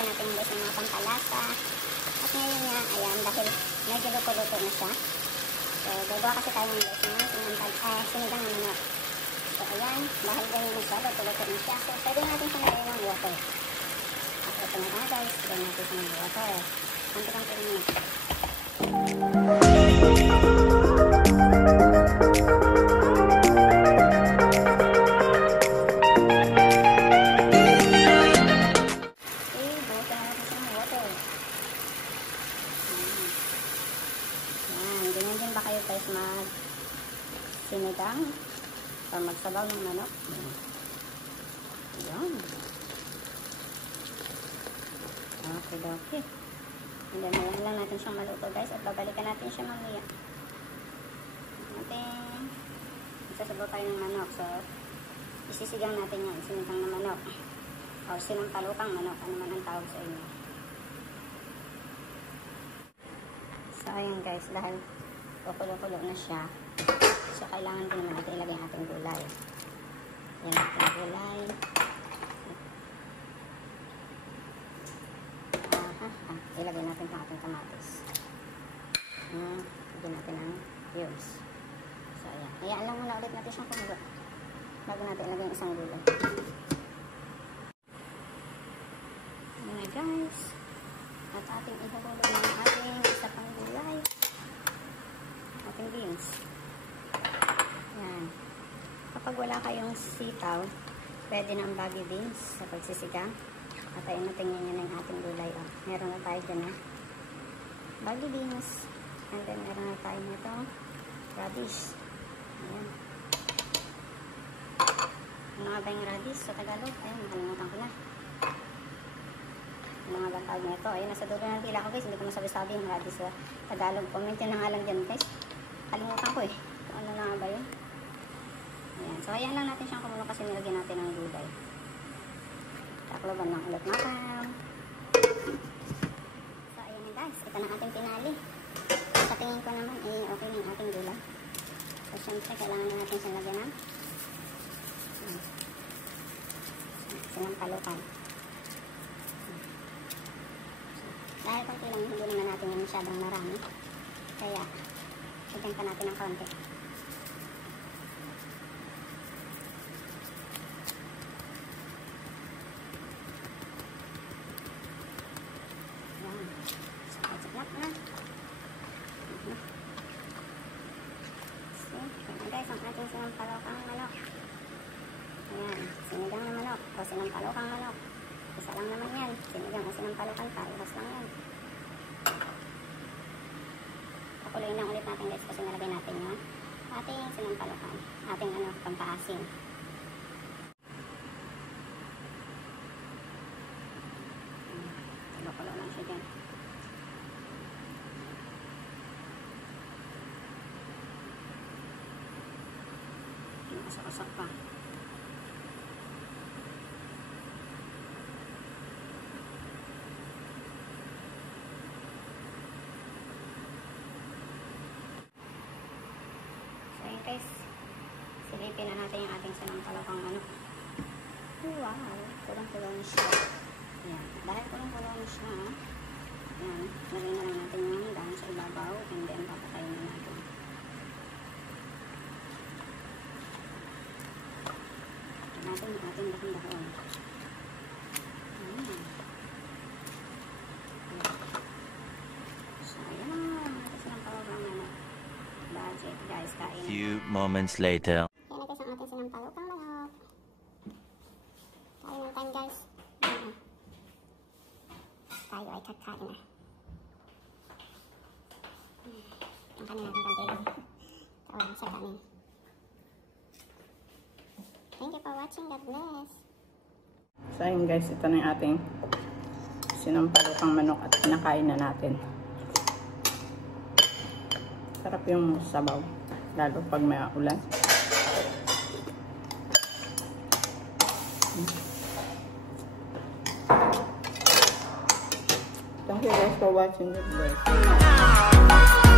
lagyan natin guys ng mga pampalasa. At ngayon nga, ayan, dahil medyo luto-luto na siya. So, gagawa kasi tayo ng guys ng sinigang na manok. So, ayan, dahil ganyan na siya, luto-luto na siya. So, pwede natin siya nalagyan ng water. At ito na nga guys, pwede natin siya ng water. Kanti-kanti rin yun. Sinigang o magsabaw ng manok. Ayan. Okay. And then, ayan lang natin siyang maluto guys at babalikan natin siya mamaya. Isasabaw tayo ng manok. So, isisigang natin yan. Sinigang na manok. O sinampalukang manok. Ano man ang tawag sa inyo. So, ayan guys. Dahil kukulo-kulo na siya. So, kailangan din naman natin ilagay ang ating gulay. Yan ating gulay. Ilagay natin ang ating kamatis. Ilagay natin ang cubes. So, ayan. Hayaan lang muna ulit natin siyang kumulo bago natin ilagay ang isang gulay. Ayan guys. At ating ihulog ng ating isa pang gulay. Ating beans. Yan. Kapag wala kayong sitaw, pwede na ang baggy beans sa pagsisigang. At ayun, natingin nyo na yung ating gulay. Oh. Meron na tayo dyan baggy beans. And then meron na tayo nito radish. Ayan. Ano nga ba yung radish sa Tagalog? Ayun, nakalimutan ko na. Ano nga ba ang tawag nito? Ayun, nasa dulo ng pila ko guys. Hindi ko masabi-sabi yung radish sa Tagalog. Comment yun na nga lang dyan guys. Kalimutan ko kung ano na nga ba yun. Ayan. So, ayan lang natin siyang kumulo kasi nilagyan natin ng gulay. Takloban lang ulit natin. So, ayan na guys. Ito na ating pinali. Sa tingin ko naman, okay na yung ating gulay. So, syempre, kailangan na natin siyang lagyan ng sinampalukan. Dahil konti lang, hindi naman natin yung masyadong marami. Kaya, lagyan pa natin ng konti. Guys, ang ating sinampalukang manok. Ayan, sinigang na manok o sinampalukang manok. Isa lang naman yan. Sinigang o sinampalukan, parehas lang yan. Pakuloyin lang ulit natin guys kasi nalagay natin yung ating sinampalukan. Ating pampaasim. Pakulo lang siya dyan. Kasak-kasak pa. So yun guys, silipin na natin yung ating sinampalukang manok. Wow, kulong-kulong na siya. Ayan, dahil kulong-kulong na siya, ayan, lagay na lang natin yung dahon sa ibabaw and then papatayin na natin. Natin yung ating dahon-dahon. So, ayan. Ito sinampalukang manok. Budget, guys. Kain. Few moments later. Yan na guys ang ating sinampalukang manok. Kain ng time guys. Tayo ay kakain na. Ang kanin natin konti lang. Tawag sa kanin. Thank you for watching. God bless. So ayun guys, ito na yung ating sinampalukang manok at kinakain na natin. Sarap yung sabaw, lalo pag may ulan. Thank you guys for watching. God bless.